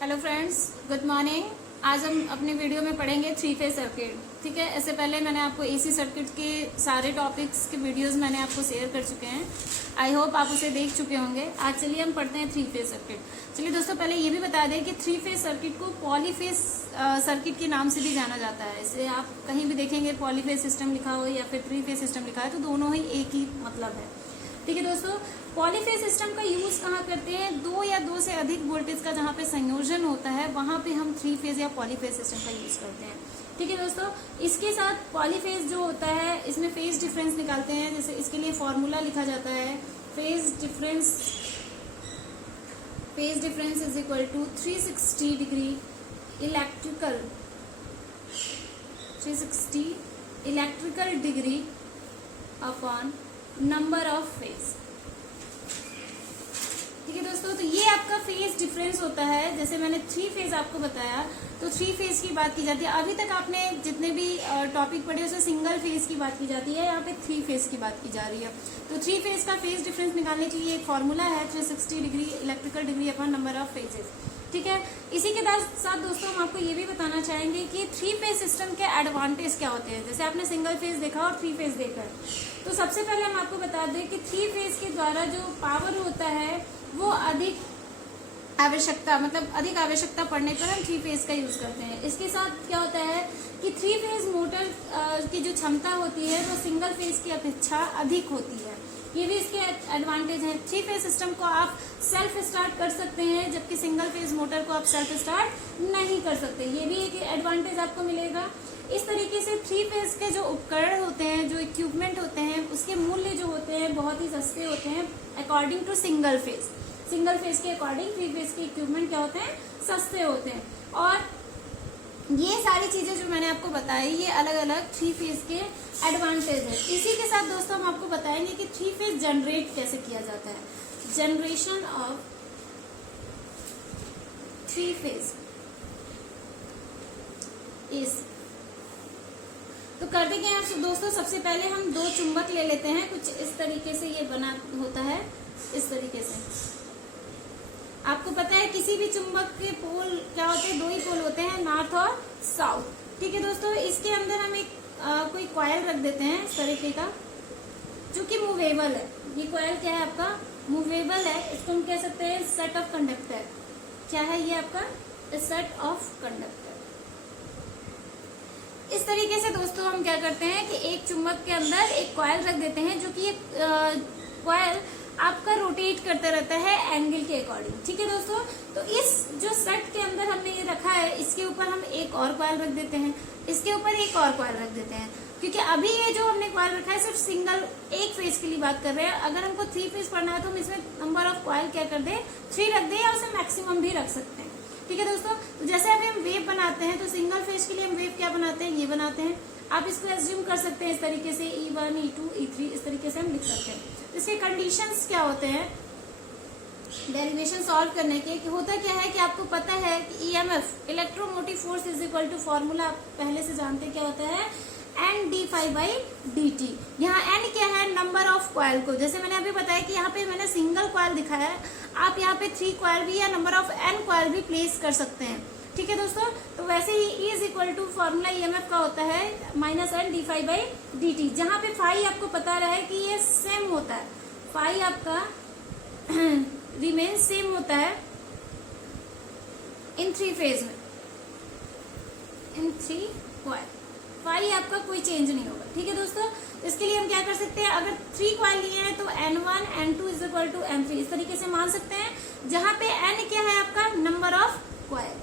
Hello friends, good morning. आज हम अपने वीडियो में पढ़ेंगे थ्री फेज सर्किट। ठीक है, इससे पहले मैंने आपको एसी सर्किट के सारे टॉपिक्स के वीडियोस मैंने आपको शेयर कर चुके हैं। आई होप आप उसे देख चुके होंगे। आज चलिए हम पढ़ते हैं थ्री फेज सर्किट। चलिए दोस्तों, पहले ये भी बता दें कि थ्री फेज सर्किट को पॉलीफेज सर्किट के नाम से भी जाना जाता है। इसे आप कहीं भी देखेंगे पॉलीफेज सिस्टम लिखा हो या फिर थ्री फेज सिस्टम लिखा है, तो दोनों ही एक ही मतलब है। ठीक है दोस्तों, पॉलीफेज सिस्टम का यूज कहाँ करते हैं? दो या दो से अधिक वोल्टेज का जहाँ पे संयोजन होता है वहां पे हम थ्री फेज या पॉलीफेज सिस्टम का यूज करते हैं। ठीक है दोस्तों, इसके साथ पॉलीफेज जो होता है इसमें फेज डिफरेंस निकालते हैं। जैसे इसके लिए फॉर्मूला लिखा जाता है, phase difference is equal to 360 degree electrical degree upon number of phase. ठीक है दोस्तों, तो ये आपका फेज डिफरेंस होता है। जैसे मैंने थ्री फेज आपको बताया, तो थ्री फेज की बात की जाती है। अभी तक आपने जितने भी टॉपिक पढ़े उसमें सिंगल फेज की बात की जाती है, यहाँ पे थ्री फेज की बात की जा रही है। तो थ्री फेज का फेज डिफरेंस निकालने के लिए एक फॉर्मूला है 360 degree electrical degree upon number of phases. ठीक है, इसी के साथ दोस्तों हम आपको ये भी बताना चाहेंगे कि थ्री फेज सिस्टम के एडवांटेज क्या होते हैं। जैसे आपने सिंगल फेज देखा और थ्री फेज देखा है, तो सबसे पहले हम आपको बता दें कि थ्री फेज के द्वारा जो पावर होता है वो अधिक आवश्यकता पड़ने पर हम थ्री फेज का यूज करते हैं। इसके साथ क्या होता है कि थ्री फेज मोटर की जो क्षमता होती है वो सिंगल फेज की अपेक्षा अधिक होती है। ये भी इसके एडवांटेज हैं। थ्री फेज सिस्टम को आप सेल्फ स्टार्ट कर सकते हैं, जबकि सिंगल फेज मोटर को आप सेल्फ स्टार्ट नहीं कर सकते। ये भी एक एडवांटेज आपको मिलेगा। इस तरीके से थ्री फेज के जो उपकरण होते हैं, जो इक्विपमेंट होते हैं, उसके मूल्य जो होते हैं बहुत ही सस्ते होते हैं अकॉर्डिंग टू सिंगल फेज के अकॉर्डिंग थ्री फेज के इक्विपमेंट क्या होते हैं? सस्ते होते हैं। और ये सारी चीजें जो मैंने आपको बताई, ये अलग अलग थ्री फेज के एडवांटेज है। इसी के साथ दोस्तों हम आपको बताएंगे कि थ्री फेज जनरेट कैसे किया जाता है। जनरेशन ऑफ थ्री फेज इस तो कर देंगे हम दोस्तों। सबसे पहले हम दो चुंबक ले लेते हैं। कुछ इस तरीके से ये बना होता है, इस तरीके से। आपको पता है किसी भी चुंबक के पोल क्या होते हैं? दो ही पोल होते हैं, नॉर्थ और साउथ। ठीक है दोस्तों, इसके अंदर हम एक कोई कॉइल रख देते हैं इस तरीके का, जो कि मूवेबल है। ये कॉइल क्या है? आपका मूवेबल है। इसको हम कह सकते हैं सेट ऑफ कंडक्टर। क्या है ये? आपका सेट ऑफ कंडक्टर। इस तरीके से दोस्तों हम क्या करते हैं कि एक चुंबक के अंदर एक कॉइल रख देते हैं, जो कि ये कॉइल आपका रोटेट करता रहता है एंगल के अकॉर्डिंग। ठीक है दोस्तों, तो इस जो सेट के अंदर हमने ये रखा है, इसके ऊपर हम एक और कॉइल रख देते हैं, इसके ऊपर एक और कॉइल रख देते हैं। क्योंकि अभी ये जो हमने कॉइल रखा है सिर्फ सिंगल एक फेज के लिए बात कर रहे हैं। अगर हमको थ्री फेज पढ़ना है तो हम इसमें नंबर ऑफ कॉइल क्या कर दे? 3 रख दे, या उसे मैक्सिमम भी रख सकते हैं। ठीक है दोस्तों, तो जैसे अभी हम वेव बनाते हैं, तो सिंगल फेज के लिए हम वेव क्या बनाते हैं? ये बनाते हैं। आप इसको एज्यूम कर सकते हैं इस तरीके से, E1, E2, E3 इस तरीके से हम लिख सकते हैं। इसके कंडीशंस क्या होते हैं डेरिवेशन सॉल्व करने के? कि होता क्या है कि आपको पता है कि EMF electromotive force is equal to formula आप पहले से जानते हैं क्या होता है? N/dt। यहाँ N क्या है? नंबर ऑफ कॉइल को। जैसे मैंने अभी बताया कि यहाँ पे मैंने सिंगल कॉइल दिखाया है, आप यहाँ पे 3 कॉइल भी या नंबर ऑफ N कॉइल भी प्लेस कर सकते हैं। ठीक है दोस्तों, तो वैसे ही E is equal to formula EMF का होता है -N/dt। जहाँ पे फाई आपको पता रहे कि ये सेम होता है, फाई आपका रिमेन सेम होता है इन थ्री फेज में, इन 3 कॉइल। फाई आपका कोई चेंज नहीं होगा। ठीक है दोस्तों, इसके लिए हम क्या कर सकते हैं? अगर 3 कॉइल लिए हैं तो N1 N2 is equal to N3 इस तरीके से मान सकते हैं, जहां पे N क्या है? आपका नंबर ऑफ कॉइल।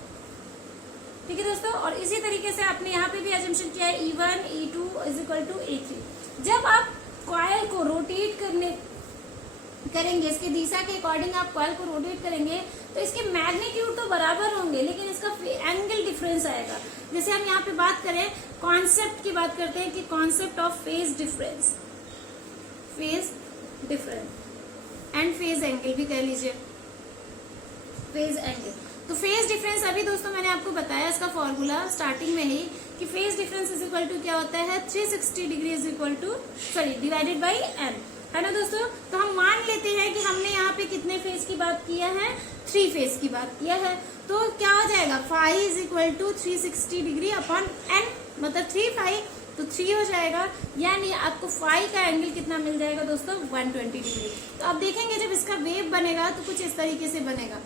ठीक है दोस्तों, और इसी तरीके से आपने यहाँ पे भी एजम्पशन किया है E1 E2 is equal to E3। जब आप कॉइल को रोटेट करेंगे, इसकी दिशा के अकॉर्डिंग आप कॉइल को रोटेट करेंगे, तो इसके मैग्नीट्यूड तो बराबर होंगे, लेकिन इसका एंगल डिफरेंस आएगा। जैसे हम यहाँ पे बात करें, कॉन्सेप्ट की बात करते हैं कि concept of phase difference and phase angle भी कह लीजिए, फेज एंगल। तो फेज डिफरेंस अभी दोस्तों मैंने आपको बताया इसका फॉर्मूला स्टार्टिंग में ही, कि phase difference is equal to क्या होता है? 360 degree is equal to divided by N। है ना दोस्तों। तो हम मान लेते हैं कि हमने यहाँ पे कितने फेज की बात किया है, 3 फेज की बात किया है। तो क्या हो जाएगा, phi is equal to 360 degree upon N, मतलब 3 फाई तो 3 हो जाएगा, यानी आपको फाई का एंगल कितना मिल जाएगा दोस्तों, 120 डिग्री। तो आप देखेंगे जब इसका वेव बनेगा तो कुछ इस तरीके से बनेगा।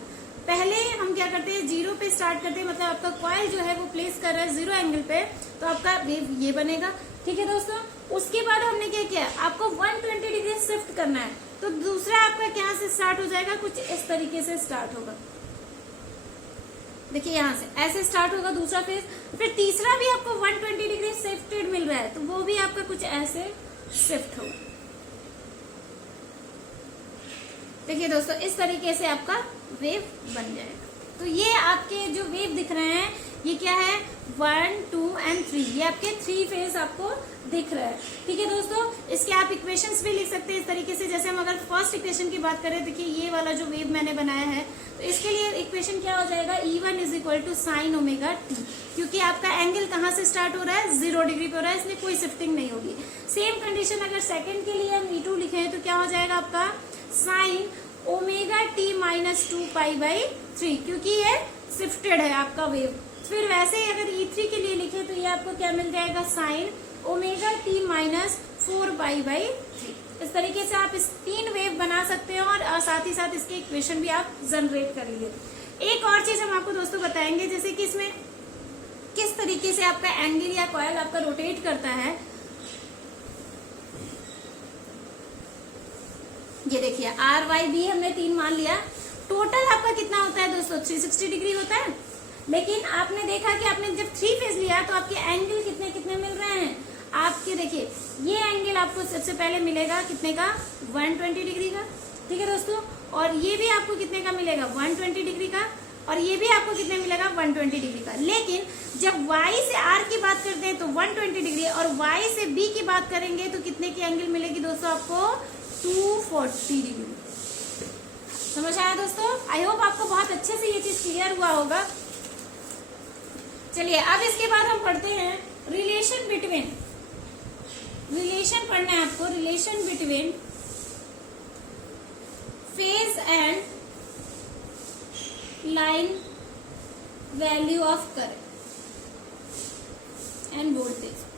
पहले हम क्या करते हैं, 0 पे स्टार्ट करते हैं, मतलब आपका कॉइल जो है वो प्लेस कर रहा है 0 एंगल पे, तो आपका वेव ये बनेगा। ठीक है दोस्तों, उसके बाद हमने क्या किया, आपको 120 डिग्री शिफ्ट करना है, तो दूसरा आपका क्या से स्टार्ट हो जाएगा, कुछ इस तरीके से स्टार्ट होगा। देखिए यहां से ऐसे स्टार्ट होगा दूसरा फेज, फिर तीसरा भी आपको 120 डिग्री शिफ्टेड मिल रहा है, तो वो भी आपका कुछ ऐसे शिफ्ट होगा। देखिए दोस्तों, इस तरीके से आपका वेव बन जाएगा। तो ये आपके जो वेव दिख रहे हैं, ये क्या है, 1, 2 एंड 3, ये आपके 3 फेज आपको दिख रहा है। ठीक है दोस्तों, इसके आप इक्वेशंस भी लिख सकते हैं इस तरीके से। जैसे हम अगर फर्स्ट इक्वेशन की बात करें, देखिए ये वाला जो वेव मैंने बनाया है, तो इसके लिए इक्वेशन क्या हो जाएगा, E1 is equal to sine omega t, क्योंकि आपका एंगल कहाँ से स्टार्ट हो रहा है, 0 डिग्री पे हो रहा है, इसलिए कोई शिफ्टिंग नहीं होगी। सेम कंडीशन अगर सेकंड के लिए हम E2 लिखे तो क्या हो जाएगा आपका sign omega t minus 2 pi by 3, क्योंकि ये शिफ्टेड है आपका वेव। फिर वैसे ही अगर E3 के लिए लिखे तो ये आपको क्या मिल जाएगा, sign omega t minus 4 pi by 3। इस तरीके से आप इस 3 वेव बना सकते हो और साथ ही साथ इसके इक्वेशन भी आप जनरेट कर लीजिए। एक और चीज हम आपको दोस्तों बताएंगे, जैसे कि इसमें किस तरीके से आपका एंगल या कॉइल आपका रोटेट करता है। ये देखिए RYB हमने 3 मान लिया, टोटल आपका कितना होता है दोस्तों, 360 डिग्री होता है। लेकिन आपने देखा कि आपने जब 3 फेज लिया तो आपके एंगल कितने कितने मिल रहे हैं आपके, देखिए ये एंगल आपको सबसे पहले मिलेगा कितने का, 120 डिग्री का। ठीक है दोस्तों, और ये भी आपको कितने का मिलेगा, 120 डिग्री का, और ये भी आपको कितने मिलेगा, 120 डिग्री का। लेकिन जब Y से R की बात करते हैं तो 120 डिग्री, और Y से B की बात करेंगे तो कितने की एंगल मिलेगी दोस्तों आपको, 240 डिग्री। समझ आया दोस्तों, आई होप आपको बहुत अच्छे से ये चीज क्लियर हुआ होगा। चलिए अब इसके बाद हम पढ़ते हैं रिलेशन बिटवीन, रिलेशन पढ़ना है आपको, relation between phase and line value of current end voltage.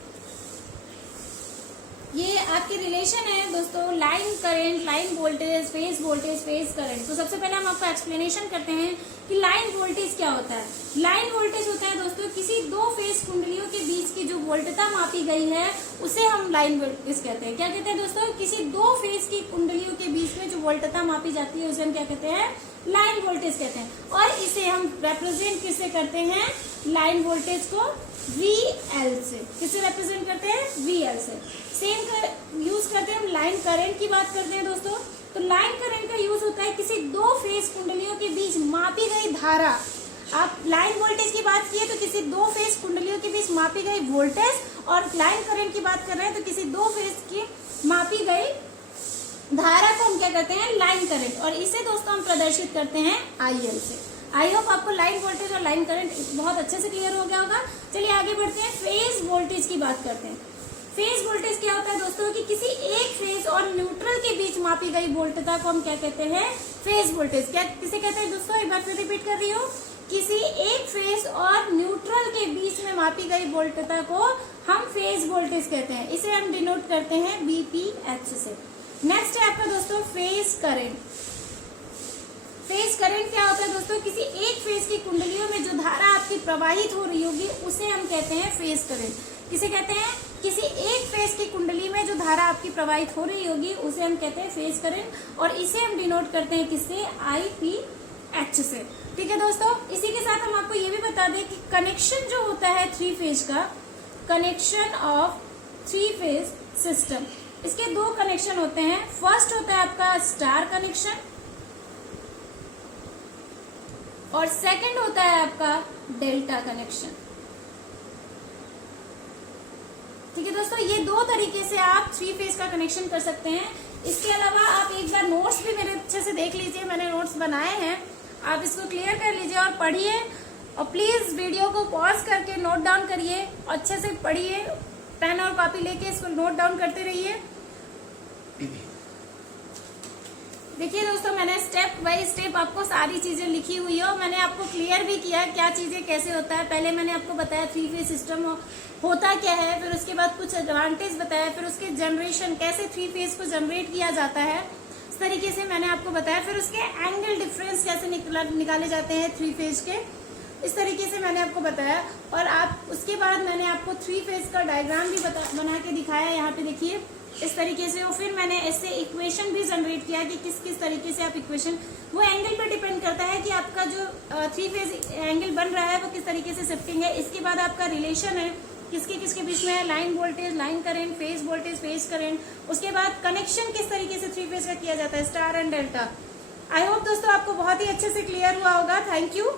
ये आपके रिलेशन है दोस्तों, line current, line voltage, phase current. तो सबसे पहले हम आपको एक्सप्लेनेशन करते हैं कि लाइन वोल्टेज क्या होता है। लाइन वोल्टेज होता है दोस्तों किसी 2 फेज कुंडलियों के बीच की जो वोल्टता मापी गई है उसे हम लाइन वोल्टेज कहते हैं। क्या कहते हैं दोस्तों, किसी 2 फेज की कुंडलियों के बीच में जो वोल्टता मापी जाती है उसे हम क्या कहते हैं, लाइन वोल्टेज कहते हैं। और इसे हम रिप्रेजेंट किससे करते हैं, लाइन वोल्टेज को VL से। किससे रिप्रेजेंट करते हैं, VL से। सेम यूज करते हैं हम लाइन करंट की बात करते हैं दोस्तों। तो लाइन करंट का यूज होता है किसी 2 फेज कुंडलियों के बीच मापी गई धारा। आप लाइन वोल्टेज की बात किए तो किसी 2 फेज कुंडलियों के बीच मापी गई वोल्टेज, और लाइन करंट की बात कर रहे हैं तो किसी 2 फेज की मापी गई धारा को हम क्या करते हैं, लाइन करंट। और इसे दोस्तों हम प्रदर्शित करते हैं IL से। आई होप आपको लाइन वोल्टेज और लाइन करंट बहुत अच्छे से क्लियर हो गया होगा। चलिए आगे बढ़ते हैं, फेज वोल्टेज की बात करते हैं। फेज वोल्टेज क्या होता है दोस्तों, कि किसी एक फेज और न्यूट्रल के बीच मापी गई वोल्टता को हम क्या कहते हैं, फेज वोल्टेज। क्या किसे कहते हैं दोस्तों, एक बार फिर रिपीट कर रही हूँ, किसी एक फेज और न्यूट्रल के बीच में मापी गई वोल्टता को हम फेज वोल्टेज कहते हैं। इसे हम डिनोट करते हैं VPH से। नेक्स्ट है आपका दोस्तों फेज करंट। फेज करंट क्या होता है दोस्तों, किसी एक फेज की कुंडलियों में जो धारा आपकी प्रवाहित हो रही होगी उसे हम कहते हैं फेज करंट। किसे कहते हैं, किसी एक फेज की कुंडली में जो धारा आपकी प्रवाहित हो रही होगी उसे हम कहते हैं फेज करंट, और इसे हम डिनोट करते हैं किससे, IPH से। ठीक है दोस्तों, इसी के साथ हम आपको ये भी बता दें कि कनेक्शन जो होता है 3 फेज का, कनेक्शन ऑफ 3 फेज सिस्टम, इसके 2 कनेक्शन होते हैं। फर्स्ट होता है आपका स्टार कनेक्शन, और सेकंड होता है आपका डेल्टा कनेक्शन। ठीक है दोस्तों, ये 2 तरीके से आप 3 फेज का कनेक्शन कर सकते हैं। इसके अलावा आप एक बार नोट्स भी मेरे अच्छे से देख लीजिए, मैंने नोट्स बनाए हैं, आप इसको क्लियर कर लीजिए और पढ़िए। और प्लीज वीडियो को पॉज करके नोट डाउन करिए, अच्छे से पढ़िए, पेन और कॉपी लेके इसको नोट डाउन करते रहिए। देखिए दोस्तों, मैंने स्टेप बाय स्टेप आपको सारी चीजें लिखी हुई है और मैंने आपको क्लियर भी किया क्या चीजें कैसे होता है। पहले मैंने आपको बताया 3 फेज सिस्टम होता क्या है, फिर उसके बाद कुछ एडवांटेज बताया, फिर उसके जनरेशन कैसे 3 फेज को जनरेट किया जाता है, इस तरीके से मैंने आपको बताया। फिर उसके एंगल डिफरेंस कैसे निकाले जाते हैं 3 फेज के, इस तरीके से मैंने आपको बताया। और आप उसके बाद मैंने आपको 3 फेज का डायग्राम भी बना के दिखाया, यहाँ पे देखिए इस तरीके से। और फिर मैंने ऐसे इक्वेशन भी जनरेट किया कि किस किस तरीके से आप इक्वेशन, वो एंगल पे डिपेंड करता है कि आपका जो 3 फेज एंगल बन रहा है वो किस तरीके से शिफ्टिंग है। इसके बाद आपका रिलेशन है किसके किसके बीच में है, line voltage, line current, phase voltage, phase current. उसके बाद कनेक्शन किस तरीके से 3 फेज का किया जाता है, star and delta. I hope दोस्तों आपको बहुत ही अच्छे से क्लियर हुआ होगा। Thank you.